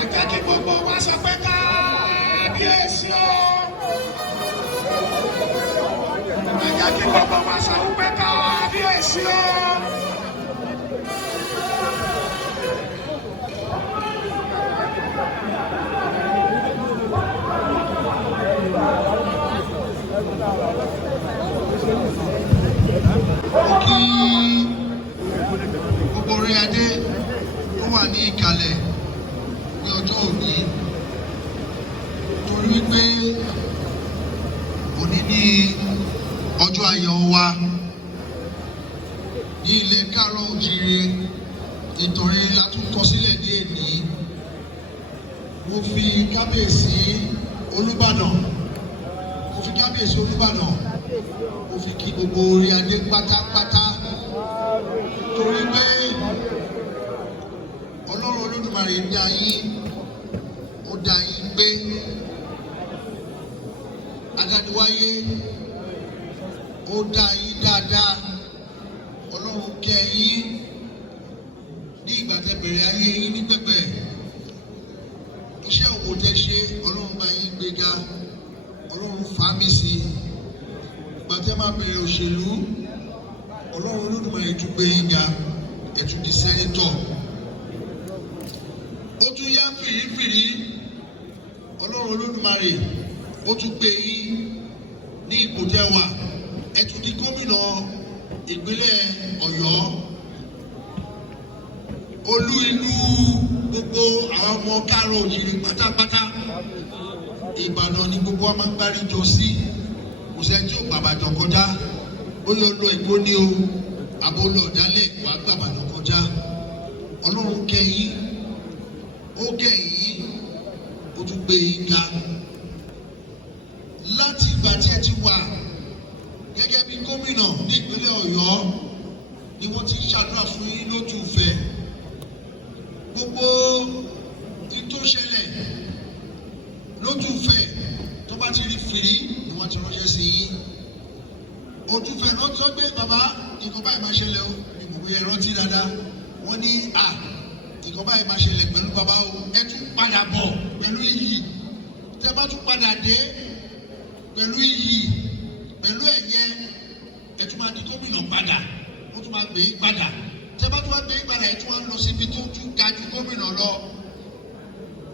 ẹ jẹ́ kí gbogbo wa sọ pé kábíyèsí o. ẹ jẹ́ kí gbogbo wa sọ pé kábíyèsí o. Kí gbogbo orí adé tó wà ní ìkàlẹ̀ ní ọjọ́ òní torí wípé òní ni ọjọ́ ayọ̀ wa ní ilẹ̀ káàárọ̀ oòjíire. Ìtàn la tún kọ sílẹ̀ ní èní. Mo fi kábíyèsí Olúbàdàn mo fi kí gbogbo orí adé pátápátá torí pé Ọlọ́run Olódùmarè dá yín, ó dá yín gbé adániwáyé, ó dá yín dáadáa. Ọlọ́run kẹ́ yín ní ìgbà tẹ́ bẹ̀rẹ̀ ayé yín ní pẹ̀pẹ̀. Iṣẹ́ òwò tẹ́ ṣe Ọlọ́run bá yín gbéga, Ọlọ́run fàmì sí i. Ìgbà tẹ́ máa bẹ̀rẹ̀ òṣèlú Ọlọ́run Olódùmarè tún gbé yín ga, ẹ tún di sẹ́nítọ̀. Ó tún yá fìrífìrí Ọlọ́run Olódùmarè ó tún gbé yín ní ipò tẹ́ wà, ẹ tún di gómìnà ìpínlẹ̀ Ọ̀yọ́. Olú ìlú gbogbo àwọn ọmọ káàárọ̀ oòjíire pátápátá Ìbàdàn ni gbogbo wa máa ń gbárí jọ sí. Kò sẹ́ni tí ò gbàbàdàn kọjá, ó yọ lọ Èkó ní o àbó lọ ọ̀dálẹ̀ wà gbàbàdàn kọjá. Ọlọ́run kẹ́ yín, ó gẹ̀ yín, ó tún gbé yín ga. Láti ìgbà tí ẹ ti wà gẹ́gẹ́ bí gómìnà ní ìpínlẹ̀ Ọ̀yọ́ ni wọ́n ti ń ṣàdúrà fún yín lójú ìfẹ́. Gbogbo tó ṣẹlẹ̀ lójú ìfẹ́ tó bá ti rí fìrí ni wọ́n ti ránṣẹ́ sí yín. Ojú ìfẹ́ rántí ó gbé bàbá nǹkan báyìí máa ṣẹlẹ̀ o ní gbogbo ẹ̀ rántí dáadáa. Wọ́n ní nǹkan báyìí máa ṣẹlẹ̀ pẹ̀lú bàbá o, ẹ tún padà bọ̀ pẹ̀lú iyì. Tẹ́ bá tún padà dé pẹ̀lú iyì, pẹ̀lú ẹ̀yẹ, ẹ tún máa di gómìnà padà, ó tún máa gbé yín padà. Tẹ́ bá tún wá gbé yín padà, ẹ tún wá lọ síbi tó tún ga ju gómìnà lọ.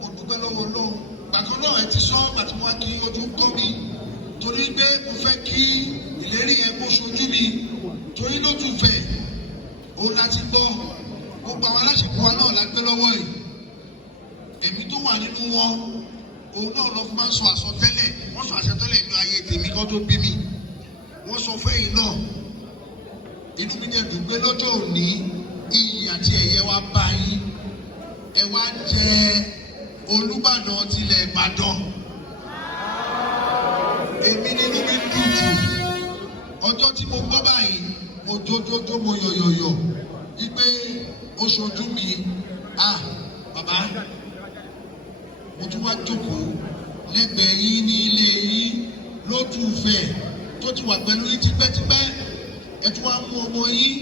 Mo dúpẹ́ lọ́wọ́ Ọlọ́run. Bákan náà ẹ ti sọ ọ́gbà tí wọ́n kí ojú kọ́ mi torí pé mo fẹ́ kí ìlérí yẹn kó ṣojú mi torí lójú fẹ̀ òun láti gbọ́ gbogbo àwọn aláṣepọ̀ wa náà la gbé lọ́wọ́ yìí. Ẹ̀mí tó wà nínú wọn òun náà lọ fún máa ń sọ àsọtẹ́lẹ̀. Wọ́n sọ àsọtẹ́lẹ̀ nínú ayé tèmi kan tó bí mi. Wọ́n sọ fún ẹ̀yin náà. Inú mi dẹ̀ dùn pé lọ́jọ́ òní iyì àti ẹ̀yẹ wa bá yín. Ẹ wá jẹ Olúbàdàn tilẹ̀ Ìbàdàn. Èmi nínú mi dùn jù. Ọjọ́ tí mo gbọ́ báyìí mo jójójó mo yọ̀yọ̀yọ̀ wípé ó ṣojú mi. Bàbá mo tún wá jókòó lẹ́gbẹ̀ẹ́ yín ní ilé yín lójú ìfẹ́ tó ti wà pẹ̀lú yín tipẹ́tipẹ́. Ẹ tún wá mú ọmọ yín.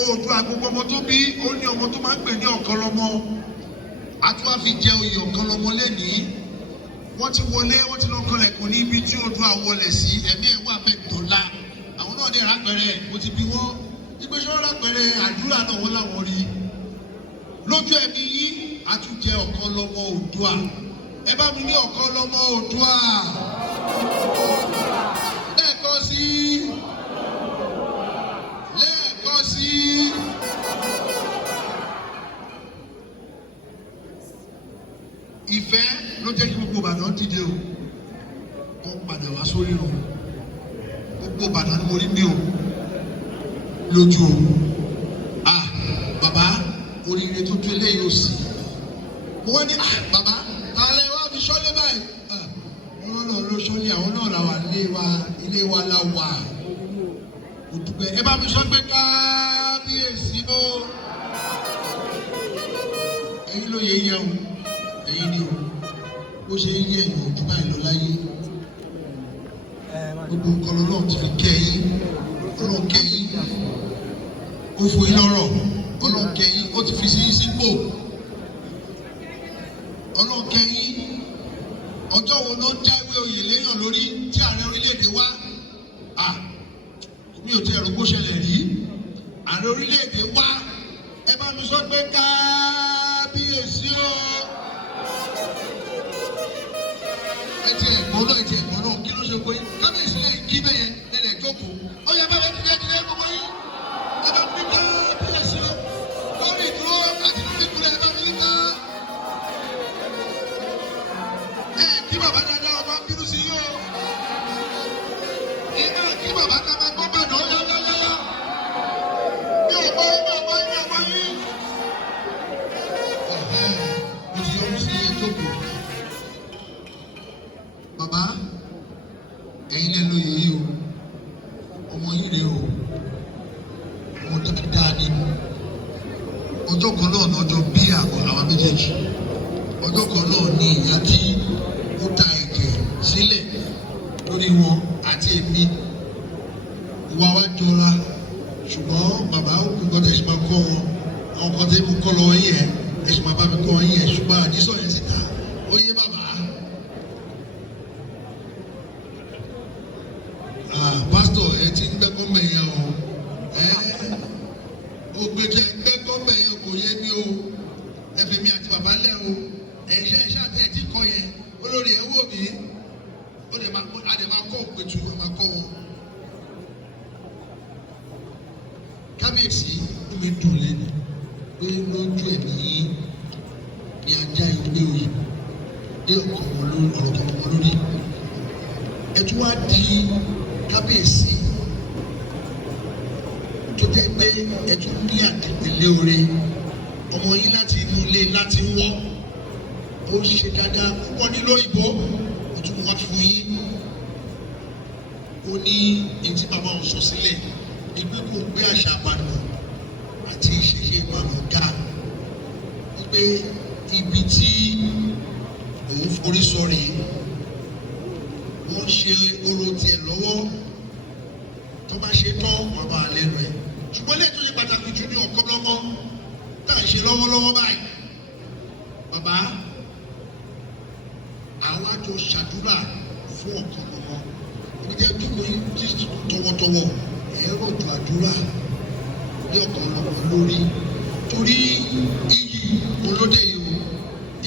Oòduà gbogbo ọmọ tó bí ó ní ọmọ tó máa ń pè ní Ọ̀kanlọ́mọ. A tún wá fi jẹ oyè Ọ̀kanlọ́mọ lénìí. Wọ́n ti wọlé, wọ́n ti lọ kọlẹ̀kùn ní ibi tí Oòduà wọlé sí. Ẹ̀mí ẹ̀ wà bẹ́ẹ̀ dọ̀la. Àwọn náà dẹ̀ rápẹ̀rẹ̀, mo ti bí wọ́n. Ìgbésẹ̀ rápẹ̀rẹ̀ àdúrà náà wọ́n láwọn rí. Lójú ẹ̀mí yín, a tún jẹ Ọ̀kanlọ́mọ Oòduà. Ẹ bá mi ní Ọ̀kanlọ́mọ Oòduà. Lẹ́ẹ̀kan sí i. Lẹ́ẹ̀kan sí i. Ìfẹ́ ló jẹ́ kí gbogbo Ìbàdàn dìde o. Wọ́n padà wá sórí run. Gbogbo Ìbàdàn ni mo rí ní o. Lójú o. Bàbá oríire tó tún eléyìí ò sí. Mo wá ní bàbá tààlẹ́ wá fi ṣọ́lé báyìí. Wọ́n náà ló ṣọ́lé, àwọn náà là wà ilé wa la wà. Mo dúpẹ́. Ẹ bá mi sọ pé kábíyèsí o. Ẹ̀yin ló yẹ yẹn o. Ẹ̀yin ni o. Bó ṣe ń yẹ ẹ̀yìn ojú báyìí lọ láyé. Gbogbo nǹkan lọ́lọ́run ti fi kẹ́ yín. Ọlọ́run kẹ́ yín. Ó fún yín lọ́rọ̀. Ọlọ́run kẹ́ yín. Ó ti fi sí yín sípò. ọlọ́kẹ́yìn ọjọ́ wo ló ń jáwé oyè léèyàn lórí tí ààrẹ orílẹ̀-èdè wá mi ò tiẹ̀ rò bó ṣẹlẹ̀ rí ààrẹ orílẹ̀-èdè wá ẹ bá mi sọ pé kábíyèsí o ẹ ti ẹ̀gbọ́n náà kí ló ṣe pé kábíyèsí ẹ̀ kí bẹ́yẹn lẹ́lẹ̀ jókòó ó yẹ bá bẹ́ẹ̀ tilẹ̀ gbogbo yín ẹ bá mi kábíyèsí o lórí ìdúró àti ìdíkùlẹ̀ ẹ bá mi ká kí bàbá dáadáa ọba bínú sí yóò ìgbà kí bàbá dáadáa gbọ́ bàdàn yáyáyá bí ọgbọ́ yín mo ti yọrù sí ẹjọ́ kù bàbá ẹ̀yin lẹ́ lóye yìí o ọmọ yìí rèé o ọmọ dáadáa ni ọjọ́ kan náà lọ́jọ́ bí àwọn méjèèjì ọjọ́ kan náà ní ìyá tí ó ta ẹ̀jẹ̀ sílẹ̀ lórí wọn àti èmi ìwà wa jọra ṣùgbọ́n bàbá òkú gbọ́dọ̀ ẹ̀ṣin máa kọ́ wọn àwọn kan tẹ́ mo kọ́ lọ́wọ́ yìí ẹ̀ ẹ̀ṣin máa bá mi kọ́ wọn yìí ẹ̀ ṣùgbọ́n àdísọ̀ yẹn síta ó yé bàbá. Pásítọ̀ ẹ ti ń gbẹ́kọ́ mẹ́yẹn o ògbèjẹ gbẹ́kọ́ mẹ́yẹn kò yé mi o ẹ fi mi àti bàbá lẹ́ o ẹ̀ṣẹ́ àti ẹ̀ ti kọ́ yẹn olórí ẹ̀ wò mí ó lè máa kọ́ òpètù ẹ̀ máa kọ́ wọn. Kábíyèsí ó mi dùn lẹ́nu pé lójú ẹ̀mí yìí ni ajá ilé oyè dé ọ̀rọ̀ kan wọn lórí ẹ tún wá di kábíyèsí tó jẹ́ pé ẹ tún ní àdìpẹ̀lẹ́ oore ọmọ yín láti inú ilé láti wọ́ ó ṣe dáadáa púpọ̀ nílò ìbò ó tún wá fún yín ó ní etí bàbá òun sọ sílẹ̀ ìgbé kò gbé àṣà àpànù àti ìṣẹ̀ṣe ìpànù ga wípé ibi tí òun forí sọrí wọ́n ṣe oró tiẹ̀ lọ́wọ́ tó bá ṣe tán wọ́n bá lẹ́nu ẹ̀ ṣùgbọ́n lẹ́yìn tó ṣe pàtàkì jù ní ọ̀kọ́ lọ́mọ tá à ń ṣe lọ́wọ́lọ́wọ́ báyìí bàbá àwọn àjọ ṣàdúrà fún ọ̀kọ́ lọ́mọ ibi jẹ́ dúró tọwọ́tọwọ́ ẹ̀rọ ju àdúrà ní ọ̀kọ́ lọ́mọ lórí torí iyì olóde yìí o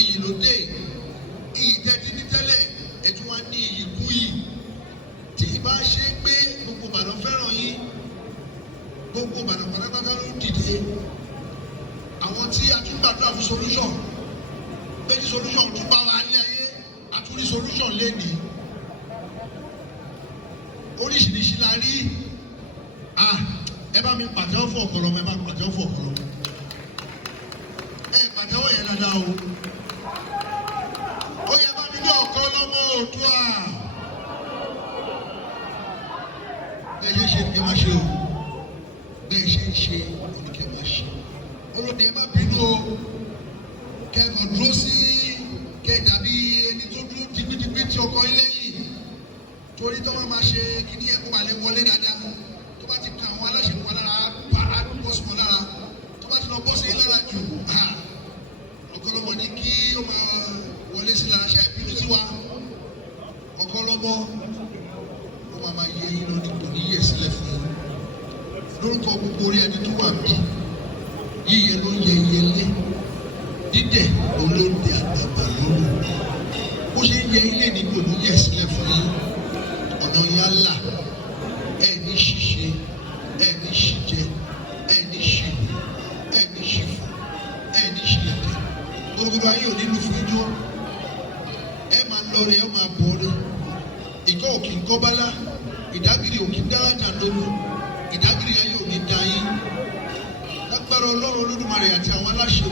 iyì lóde iyì tẹ́tí ní tẹ́lẹ̀ ẹ̀tún wá ní iyì kú yìí tí ìbá ṣe pé gbogbo Ìbàdàn fẹ́ràn yín gbogbo Ìbàdàn pátápátá ló dìde àwọn tí a tún gbàdúrà fún solution pé kí solution tún bá wa ní ayé a tún rí solution lẹ́nìí oríṣiríṣi la rí ẹ bá mi pàtẹ́wọ́ fún ọ̀pọ̀lọpọ̀ ẹ bá mi pàtẹ́wọ́ fún ọ̀pọ̀lọpọ̀ ẹ pàtẹ́wọ́ yẹn dáadáa o ó yẹ bá mi ní ọ̀kọ́ lọ́mọ Oòduà bẹ́ẹ̀ ṣe ṣe ní máa ṣe o bẹ́ẹ̀ ṣe ń ṣe oníkẹ́ máa ṣe olóde ẹ má bínú o kẹ́kọ̀ọ́ dúró sí kẹ́ dàbí ẹni tó dúró dìgbìdìgbì tí ọkọ ilé yìí torí tó máa ṣe kíní ẹ̀ kó ba lè wọlé dáadáa tó bá ti kan àwọn aláṣẹ wọn lára á bọ́ sí wọn lára tó bá ti lọ bọ́ sí lára jù ọ̀kọ́lọ́mọ ní kí ó máa wọlé sí lára ṣe ìbínú sí wa ọ̀kọ́lọ́mọ ó máa yẹ yín lọ nípò ní yẹ sílẹ̀ fún yín lórúkọ gbogbo orí ẹni tó wà bí yíyẹ ló yẹ yẹlé dídẹ̀ olóde àgbàgbà lóru bó ṣe yẹ ilé nípò ní yẹ sílẹ̀ fún yín ọ̀nà yẹn là ẹ̀ ní ṣíṣe ẹ̀ ní ṣíjẹ ẹ̀ ní ṣìlú ẹ̀ ní ṣìfù ẹ̀ ní ṣìlẹ̀tẹ̀ gbogbo ayé ò nínú fún ijó ẹ máa lọ rẹ ẹ máa bọ̀ rẹ ìkọ́ òkè ń kọ́ bálá ìdágìrì òkè ń dáradà lógún ìdágìrì ayé ò ní da yín lágbára Ọlọ́run Olódùmarè àti àwọn aláṣẹ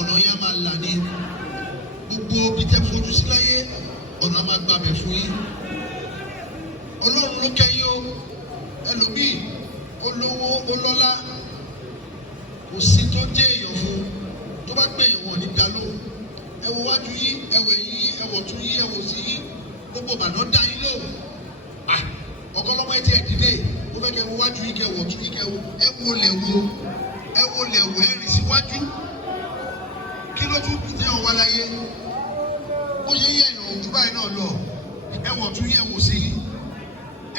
ọ̀nà yẹn máa là ní gbogbo bí tẹ́ fojú sí láyé ọ̀nà máa gbàbẹ̀ fún yín Ọlọ́run ló kẹ́yìn o ẹlòmíì olówó olọ́lá kò sí tó dé èèyàn fún tó bá gbé èèyàn wọn ní daló ẹ wo wájú yín ẹ wẹ̀ yín ẹ wọ̀ tún yín ẹ wò sí yín gbogbo Ìbàdàn dá yín lò ọ̀kọ́lọ́mọ ẹ ti ẹ̀ dìde ó fẹ́ kẹ́ wo wájú yín kẹ́ wọ̀ tún yín kẹ́ wo ẹ wo lẹ̀ wo ẹ rìn síwájú kí ló tún tẹ̀ ọ́ wá láyé bó ṣe yẹ ẹ̀yàn ojú báyìí náà lọ ẹwọ̀ tún yẹ wò sí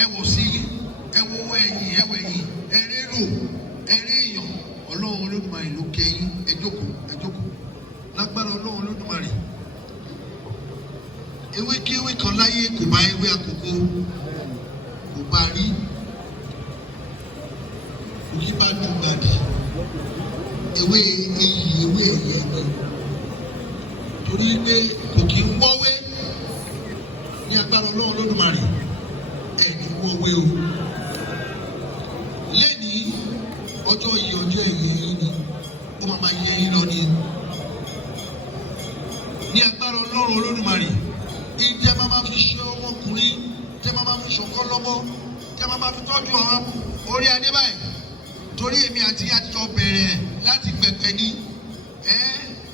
ẹwọ̀ sí ẹwọ̀ ẹ̀yìn ẹwọ̀ ẹ̀yìn ẹ̀rẹ́ rò ẹ̀rẹ́ èèyàn ọlọ́run olódùmarè ló kẹ́yìn ẹ jókòó lágbára ọlọ́run olódùmarè ewé kéwé kan láyé kò bá ewé àkókò kò bá rí òkè bá dùn gbàdé ewé iyì ewé ẹ̀yẹ ni torí pé kò kí ń wọ́wé ní agbára ọlọ́run olódùmarè ẹ̀ní wọ́wé o lẹ́ni ọjọ́ yìí ọjọ́ ẹ̀yẹ yìí ni ó máa yẹ yín lọ ni ní agbára ọlọ́run olódùmarè ìjẹ́ máa fi ṣe ọmọkùnrin tẹ́ máa fi ṣọ̀kọ́ lọ́mọ́ tẹ́ máa fi tọ́jú àwọn orí adé báyìí torí èmi àti àtijọ́ bẹ̀rẹ̀ láti pẹ̀pẹ̀ ni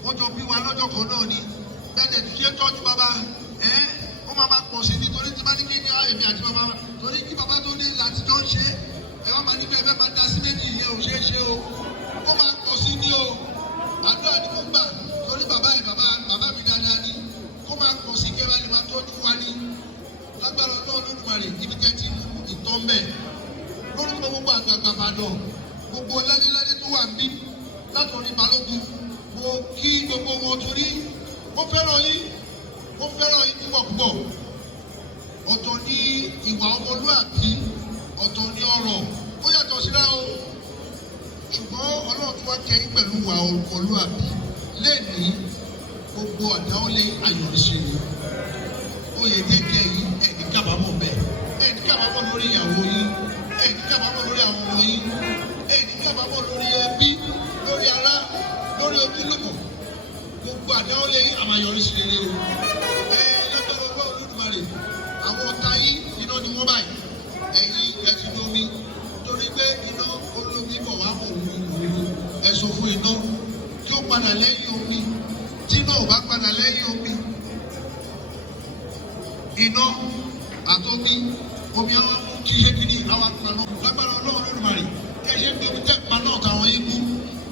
wọ́n jọ bí wa lọ́jọ́ kan náà ni bẹ́ẹ̀ tí ṣe tọ́jú bàbá ó máa pọ̀ sí ni torí tí bá ní kí ni èmi àti bàbá torí kí bàbá tó ní láti jọ ń ṣe wọ́n máa ní bẹ́ẹ̀ fẹ́ máa dá sí méjì ìyẹn ò ṣeé ṣe o ó máa pọ̀ sí ni o àdúrà ni mo gbà torí bàbá mi dáadáa ni kó máa pọ̀ sí kí ẹ bá lè máa tọ́jú wa ní lágbára ọjọ́ olódùmarè ibi tẹ́ ti mú ìtọ́ mbẹ́ lórúkọ gbogbo àgbààgbà Ìbàdàn gbogbo ládéládé tó wà níbí látọ̀rí Balógun mo kí gbogbo wọn torí ó fẹ́ràn yín púpọ̀ ọ̀tọ̀ ní ìwà ọmọlúàbí ọ̀tọ̀ ní ọ̀rọ̀ ó yàtọ̀ síra o ṣùgbọ́n Ọlọ́run tó wá kẹ́yìn pẹ̀lú ìwà ọmọlúàbí lẹ́ẹ̀ní gbogbo àdáwọlé ayọ̀rísí ni ó yẹ kẹ́kẹ́ yín ẹ̀ní kábàámọ̀ bẹ́ẹ̀ ẹ̀ní kábàámọ̀ lórí ìyàwó yín ẹ̀ní kábàámọ̀ lórí àwọn ọmọ yín ẹ̀ní kábàámọ̀ lórí ẹbí lórí ará lórí ojúlùmọ̀ gbogbo àdáwọlé yín àmàyọrísí rere o lọ́tọ̀ọ̀rọ̀ ọgbọ́n Olódùmarè àwọn ọ̀tá yín iná ni wọ́n báyìí ẹ̀yin ẹ̀sìn omi torí pé iná olómi bọ̀ wá mọ̀ òun ẹ̀sùn fún iná tí ó padà lẹ́yìn omi tí iná ò bá padà lẹ́yìn omi iná àtomi omi àwọn kí ṣe kí ni àwọn àpàlọ́ lágbára Ọlọ́run Olódùmarè ẹ ṣe pé omi tẹ́ pa náà táwọn yín kú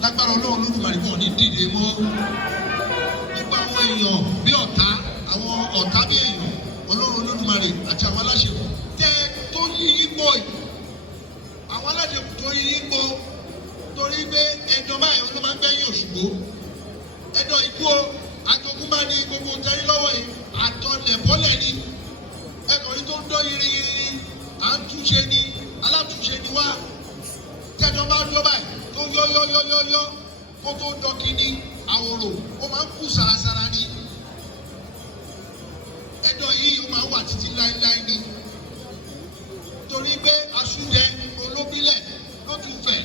lágbára Ọlọ́run Olódùmarè kò ní dìde mọ́ nípa àwọn èèyàn bí ọ̀tá àwọn ọ̀tá bí èèyàn Ọlọ́run Olódùmarè àti àwọn aláṣẹkù tẹ́ tó yí ipò àwọn aláṣẹkù tó yí ipò torí pé ẹ̀dọ̀ báyìí ló máa ń gbẹ̀yìn Òṣùgbó ẹ̀dọ̀ ikú o àjogúnbá ní gbogbo tẹ́rí lọ́wọ́ yìí àtọ̀lẹ̀bọ́lẹ̀ ni ẹ̀kọ́ yìí tó ń dọ́ yiriyiri à ń túnṣe ni alátúnṣe ni wá tẹ́jọ́ bá dọ́ báyìí tó yọ́yọ́yọ́yọ́ kó tó dọ́kí ní àwòrò ó máa ń kú sàràsàrà ni ẹ̀dọ̀ yìí ó máa wà títí láéláé ni torí pé aṣújẹ olóbílẹ̀ ló tún fẹ̀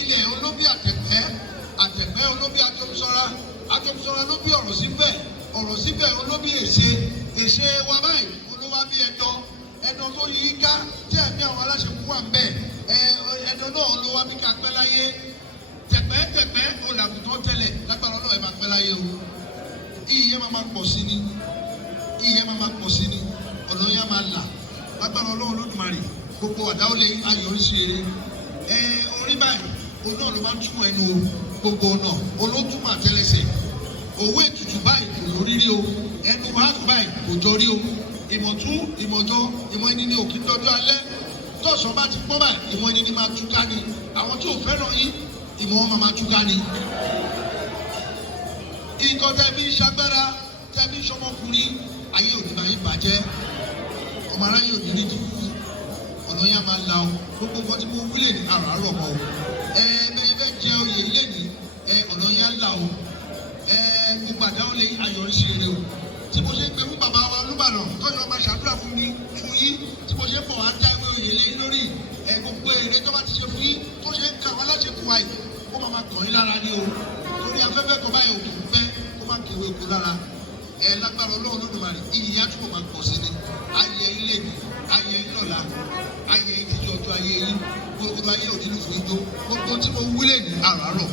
ilẹ̀ olóbí àtẹ̀pẹ́ olóbí àtọ̀mùsọ̀ra ló bí ọ̀rọ̀ síbẹ̀ olóbí èṣe wa báyìí olówá bí ẹ̀dọ̀ tó yí ká tí ẹ̀mí àwọn aláṣẹkù wà ń bẹ̀ ẹ̀dọ̀ náà olówá bí ká pẹ́ láyé tẹ̀pẹ́ olàgùtàn tẹ́lẹ̀ lágbára náà ẹ̀ máa pẹ́ láyé o ìyè máa pọ̀ sí ni ọ̀nà yẹn máa là lágbára Ọlọ́run Olódùmarè gbogbo àdáwọlé ayọ̀rísí rere orí báyìí òun náà ló máa ń tún ẹnu o gbogbo ọ̀nà olótùmọ̀ àtẹlẹsẹ̀ òwe ètùtù báyìí kò lórí rí o ẹnu wàásù báyìí kò jọ rí o ìmọ̀tún ìmọ̀jọ ìmọ̀ ẹni ní òkè tọ́jú alẹ́ tọ̀sán bá ti pọ́n báyìí ìmọ̀ ẹni ní máa túká ni àwọn tí ò fẹ́ràn yín ìmọ̀ wọn máa túká ni. nǹkan tẹ́bí ṣagbára tẹ́bí ṣọmọkùnrin ayé òní máa ń bàjẹ́ ọmọ aráyé òní rí dìbò ọ̀nà yẹn máa la o gbogbo nǹkan tí mo wílè ní àràárọ̀ mọ́ o bẹ́ẹ̀ fẹ́ jẹ oyè ilé ní ọ̀nà yẹn la o gbogbo àdáwọlé ayọ̀rísí rere o tí mo ṣe ń pe fún bàbá wa Olúbàdàn tọ́jú ọba ṣàdúrà fún mi fún yín tí mo ṣe ń bọ̀ wá já ìwé oyè lé lórí gbogbo èrè tó bá ti ṣe fún yín tó ṣe ń ka wọn aláṣẹkù wa yìí ó máa kàn yín lára ní o torí afẹ́fẹ́ kan báyìí òkè fẹ́ kó má kéwé epo lára lágbára Ọlọ́run Olódùmarè iyì yá túbọ̀ máa pọ̀ sí ni ayé ilé mi ayé ìlọ́la ayé ìdíje ọjọ́ ayé yín gbogbo ayé òdìlú fún igbó gbogbo tí mo wílé ní àràárọ̀